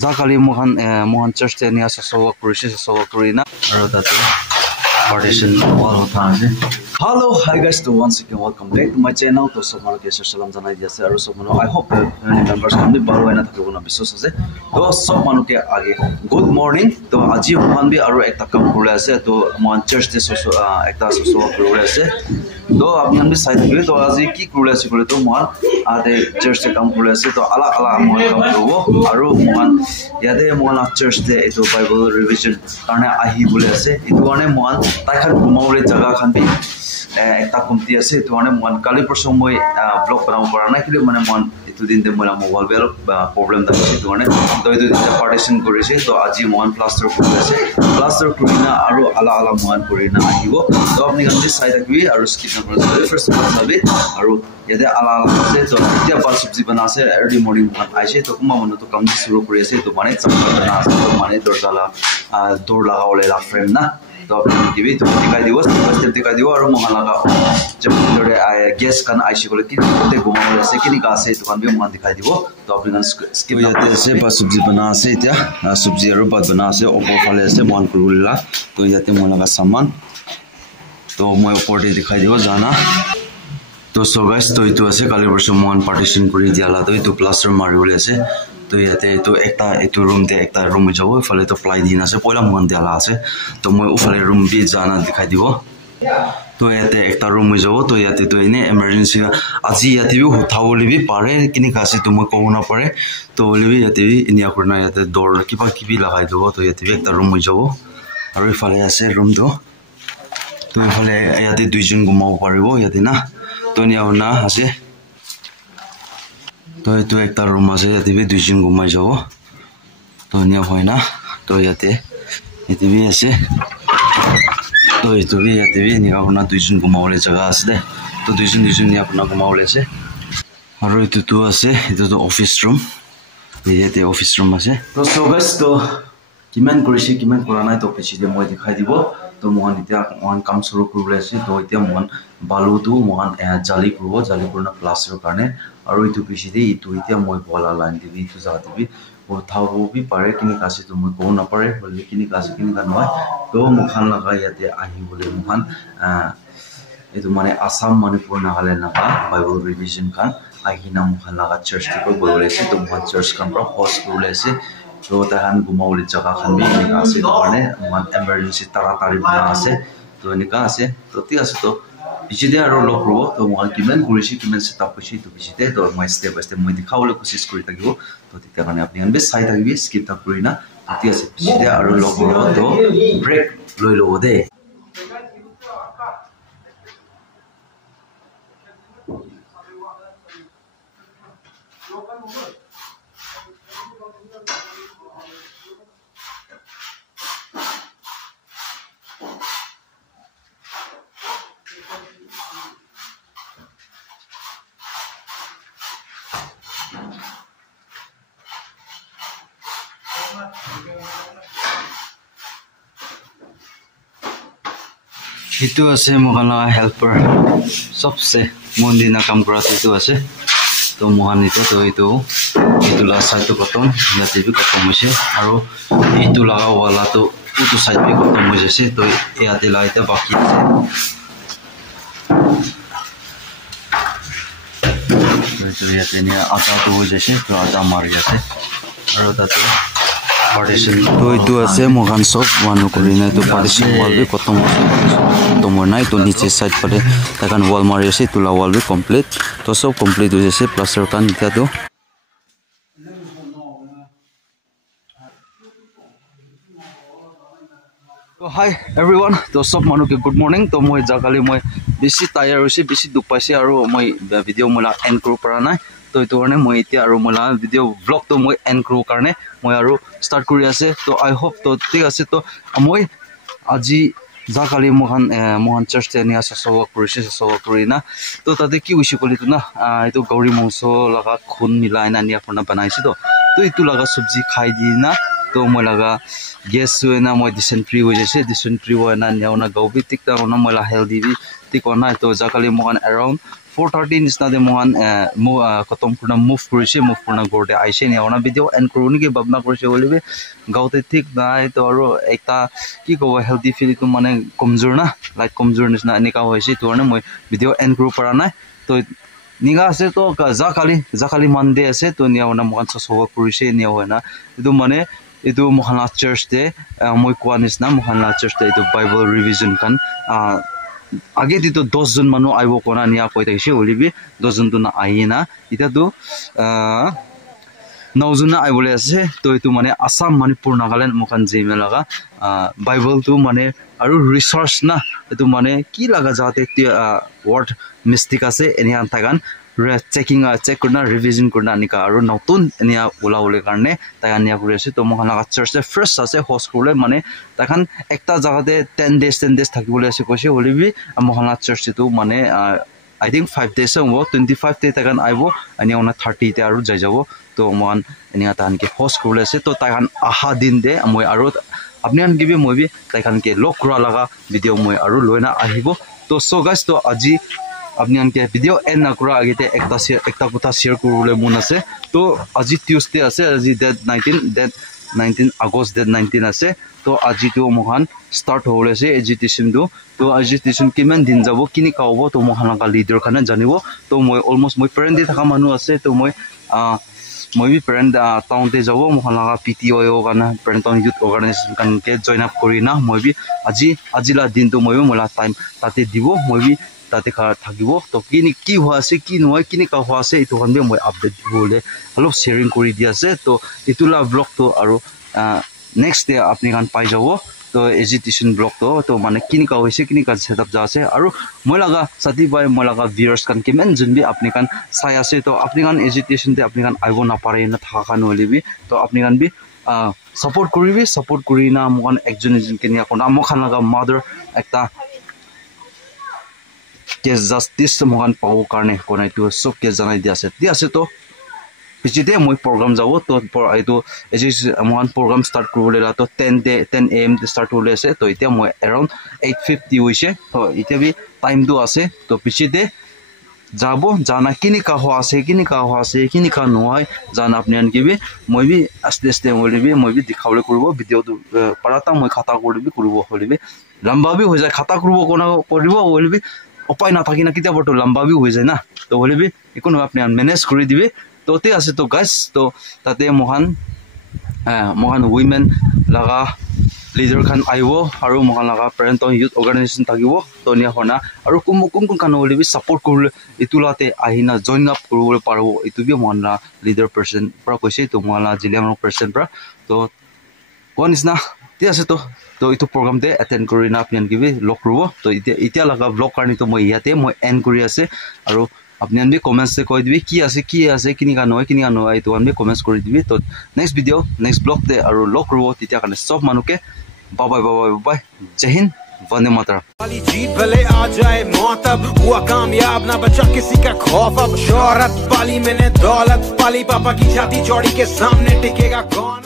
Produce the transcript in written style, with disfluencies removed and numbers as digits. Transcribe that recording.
Zakali mohan church te niya sasawa kuri na aro tate partition wall hota ase. Hello, hi guys, to once again welcome back to my channel. To somaro kesa salam janai dia ase aro somaro I hope many members kami balu aina thakibo na biswas ase. To sob manu ke age good morning. To aji mohan bi aro ekta kam kuri ase. To mohan church te ekta sasawa kuri ase. तो आपन भी side पे तो आज की कुले से कुले तो मोहन आधे चर्च से काम कुले से तो अलग अलग मोहन काम करो आरो मोहन यादे मोहन चर्च से तो बाइबल रिवीजन करने आही बोले से इतो आने मोहन ताखन घुमावले जगह खान भी एकता कमती আছে তো মানে মন কালি প্রসঙ্গ মই ব্লগ বানাব পারা না কিন্তু মানে মন এতু দিন তে মোলা মোবাইল বেল প্রবলেম থাকে তো মানে তো এই দুইটা পার্টিশন করেছে তো আজি মন প্লাস্টার করি না আর আলা আলা মন করি না আহিব তো আপনি গান দি সাইড রাখবি আর স্কিপ না করে ফার্স্ট পাবে আর ইয়াতে আলা আলা আছে তো এতিয়া বা সবজি বানাছে আর্লি মর্নিং মন আইছে তো কুমা মন তো কাম শুরু করে আছে তো মানে চাপা না আছে তো মানে দরজালা দৌড় লাগাওলে লা ফ্রেম না तो आपने दिवी तो दिखाई दिवस दिखाई दिवो और मोहन लगा जब जोड़े गैस कन आइसी को लेकिन ते घुमावले से किनी का से दुकान भी मोहन दिखाई दिवो तो आपने स्किप याते से बस सब्जी बना से इत्या सब्जी और बात बना से ऊपर फले से मोहन कुरुला तो याते मोहन लगा सामान तो मैं ऊपर दे दिखाई दिवो जाना तो सो गाइस तो इतो আছে কালি বর্ষ মোহন পার্টিশন কৰি দিয়ালা তো ইতো প্লাস্টার মারিবলে আছে তো ইয়াতে তো একটা এটো রুম তে একটা রুম যাব ফলে তো প্লাই দিন আছে পয়লা মন দেলা আছে তো মই উফালে রুম বি জানা দেখাই দিব তো ইয়াতে একটা রুম যাব তো ইয়াতে তো এনে এমার্জেন্সি আজি ইয়াতে বি উঠাবলে বি পারে কিনি কাছে তো মই কব না পারে তো বলি ইয়াতে বি ইনিয়া করনা ইয়াতে দর কিবা কিবি লাগাই দিব তো ইয়াতে বি একটা রুম যাব আর ইফালে আছে রুম তো ইফালে ইয়াতে দুইজন ঘুমাব পাৰিব ইয়াতে না তো নিয়া না আছে তো এটো একটা রুম আছে ইয়াতে বি দুইজন ঘুমাই যাব তো নিয়া হয় না তো ইয়াতে বি আছে তো এটো বি ইয়াতে বি নিয়া না দুইজন ঘুমাবলে জায়গা আছে দে তো দুইজন নিয়া না ঘুমাবলে আছে আর এটো তো আছে এটো তো অফিস রুম ইয়াতে অফিস রুম আছে তো সো গাইস তো কিমান কৰিছে কিমান কৰা নাই তো পিছতে মই দেখাই দিব তো মোহন এতিয়া মোহন কাম শুরু করলে আছে তো এতিয়া মোহন বালু তো মোহন জালি করব না প্লাস্টার কারণে আর ইটো পিছতে ইটো এতিয়া মই বলা লাইন দিবি ইটো যা দিবি ও থাও বি পারে কিনি কাছে তো মই কো না পারে বলে কিনি কাছে কিনি কান হয় তো মুখান লাগা ইয়াতে আহি বলে মোহন এটো মানে আসাম মণিপুর নাগালে নাগা বাইবেল রিভিশন কান আহি না মুখান লাগা চার্চ থেকে বলে আছে তো মোহন চার্চ কান হোস্ট করলে আছে তো তাহান ঘুমাওলে জায়গা খান বি আছে মানে মান এমার্জেন্সি তাড়াতাড়ি বানা আছে তো এনেকা আছে তো ঠিক আছে তো পিছতে আর লগ করব তো মই কিমান কৰিছি কিমান সেটআপ কৰিছি তো পিছতে তো মই স্টেপ বাই স্টেপ মই দেখাবলৈ কোশিশ কৰি থাকিব তো তেতিয়া কাৰণে আপুনি আনবে চাই থাকিবি স্কিপ টা কৰি না তো ঠিক আছে পিছতে আর লগ করব তো ব্রেক লৈ লব দে itu আছে মোহন হেল্পার সবসে মন্দিনা কাম কৰা itu আছে তো মোহন itu তো itu la side to bottom ইয়াতে বি খতম হৈছে আৰু itu লাগা ওয়ালা তো উটো সাইড বি খতম হৈ যাছে তো ইয়াতে লাইতে বাকি আছে তো ইয়াতে নিয়া আটা তো হৈ যাছে তো আটা মাৰি আছে আৰু তাতে পাৰ্টিশন তো itu আছে মোহন সব ওয়ান কৰি না তো পার্টিশন ওয়াল বি খতম তো মই নাই তো নিচে সাইড পরে তাকান ওয়াল মারি আছে তুলা ওয়াল বি কমপ্লিট তো সব কমপ্লিট হৈ যাছে প্লাস্টার কান ইটা তো তো হাই এভরিওয়ান তো সব মানুকে গুড মর্নিং তো মই জাগালি মই বেশি টায়ার হৈছে বেশি দুখ পাইছে আৰু মই ভিডিও মোলা এন্ড কৰিব পৰা নাই তো এইটো কাৰণে মই এতিয়া আৰু মোলা ভিডিও ব্লগ তো মই এন্ড কৰিব কাৰণে মই আৰু স্টাৰ্ট কৰি আছে তো আই হোপ তো ঠিক আছে তো মই আজি জাগালি মোহন চার্চ তে নিয়া সসবা কৰি না তো তাতে কি হৈছে কলি তো না এইটো গৌৰী মংস লগা খুন মিলাই না নিয়া পনা বনাইছে তো ইটো লগা সবজি খাই দি না तो मैं लगा गैस हुए ना मैं डिसेंट्री हो जैसे डिसेंट्री हुआ ना निया ना गाँव भी टिक ना मैं हेल्दी भी टिक होना तो जाकाली मोहन अराउंड 4:30 निस्ना दे मोहन खतम करना मूव करना गोटे आइसे निया ना वीडियो एंड करूनी के बबना करसे बोले भी गाँवते ठीक ना तो और एकता की को हेल्दी फील तो माने कमजोर ना लाइक कमजोर निस्ना निका होइसे तो ना मैं वीडियो एंड करू परा ना तो निगा से तो जाकाली मंडे से तो निया ना मोहन ससवा करसे निया हो ना इदु माने इदु मोहन चर्च दे मैं कोआ निस्ना मोहन चर्च दे इदु बाइबल रिवीजन kan आगे दी तो 10 जन मानु आइबो कोना निया कोइ तैसे होली भी 10 जन तो ना आइ ना इता तो 9 जन आइबोले আছে तो इतु माने आसाम मणिपुर नागालैंड मखान जेमे लगा बाइबल तो माने आरो रिसर्च ना इतु माने की लगा जाते वर्ड मिस्टेक আছে एनी आनतागान चेकिंग चेक करना रिवीजन करना निका आरो नतुन एनिया उलाउले कारणे ताया निया কৰি আছে तो মহানা চার্চ এ ফার্স্ট আছে হোস্ট করলে মানে তাখান একটা জায়গাতে 10 days থাকিবলে আছে কইছে হলিবি মহানা চার্চ তো মানে I think 5 days वो 25 day तक आइबो अनि ओना 30 ते आरो जाय जाबो तो मन एनिया तान के होस्ट करले से तो तान आहा दिन दे মই आरो अपने अन गिबे মই भी तान के लॉक करा लगा वीडियो মই आरो लोइना आहिबो तो सो गाइस तो আজি अपने अन के वीडियो एंड ना करा आगे ते एकता কথা शेयर करले मन আছে तो আজি ट्यूसडे আছে আজি डेट 19 আগষ্ট डेट 19 আছে तो আজি तो मोहन स्टार्ट होले से एजुकेशन तो एजुकेशन किमान दिन जाबो किनि कावबो तो मोहन का लीडर खाना जानिबो तो মই অলমोस्ट মই पेरेंट दे थाका मानु আছে तो মই भी पेरेंट टाउन ते जाबो मोहन का पीटीओ गाना पेरेंट टाउन यूथ ऑर्गेनाइजेशन कान के जॉइन अप करिना মই भी আজিला दिन तो মই मोला टाइम ताते दिबो মই भी ताते खा থাকিবो तो किनि की हुआ से की नय किनि का हुआ से इतो हनबे মই अपडेट दिबोले अलप शेयरिंग करि दिया से तो इतुला ब्लॉग तो आरो नेक्स्ट डे आपनि गान पाइ जाबो तो एजुकेशन ब्लॉग तो माने किनि का होइसे किनि का सेटअप जासे आरो মই लगा साथी भाई মই लगा व्यूअर्स कान केमेन जुनबि आपनि कान साय आसे तो आपनि गान एजुकेशन ते आपनि गान आइबो ना पारे ना थाका नलिबि तो आपनि गान भी सपोर्ट करिना मोहन एकजन केनिया कोना मखान लगा मदर एकता के जस्टिस मोहन पाओ कारणे कोनाय तो सब के जनाय दिया से तो पिछते मैं प्रोग्राम जाबो तो आइतो मोहन प्रोग्राम स्टार्ट करबोले तो 10 AM स्टार्ट होले से तो इते मैं अराउंड 8:50 होइसे तो इते भी टाइम दो আছে तो पिछते जाबो जाना किनि का हो আছে किनि का नय जाना अपने अन के भी मैं भी आस्ते होले भी मैं भी दिखावले करबो वीडियो तो पाराता मैं खाता करबो होले भी लंबा भी हो जाए खाता करबो कोना करबो होले भी उपाय ना थाकिना किता बटो लंबा भी हो जाए ना तो होले भी इकोनो अपने मैनेज करि दिबे तो ते আছে तो गाइस तो ताते मोहन वुमेन लगा लीडर खान आइबो आरो मोहन लगा पेरेंट यूथ ऑर्गेनाइजेशन थाकिबो तो निया होना आरो कुम खान होले भी सपोर्ट करले इतुलाते आहिना जॉइन अप करबो पारबो इतु भी मोहन लीडर पर्सन प्रा कइसे तो मोहन जिलेम पर्सन प्रा तो कोन इसना ते আছে तो इतु प्रोग्राम दे अटेंड करिना आपन गिबे लॉक करबो तो इতিয়া लगा ब्लॉग करनी तो মই याते মই एंड करि আছে आरो अपने भी कमेंट्स से कह दी कि किनि का नय तो हम भी कमेंट्स कर दी तो नेक्स्ट वीडियो नेक्स्ट ब्लॉग दे और लॉक करबो तिতিয়া काने सब मानु के बाय जय हिंद वंदे मातरम वाली जीत भले आ जाए मौत अब हुआ कामयाब ना बचा किसी का खौफ अब शोहरत पाली मैंने दौलत पाली पापा की छाती चौड़ी के सामने टिकेगा कौन।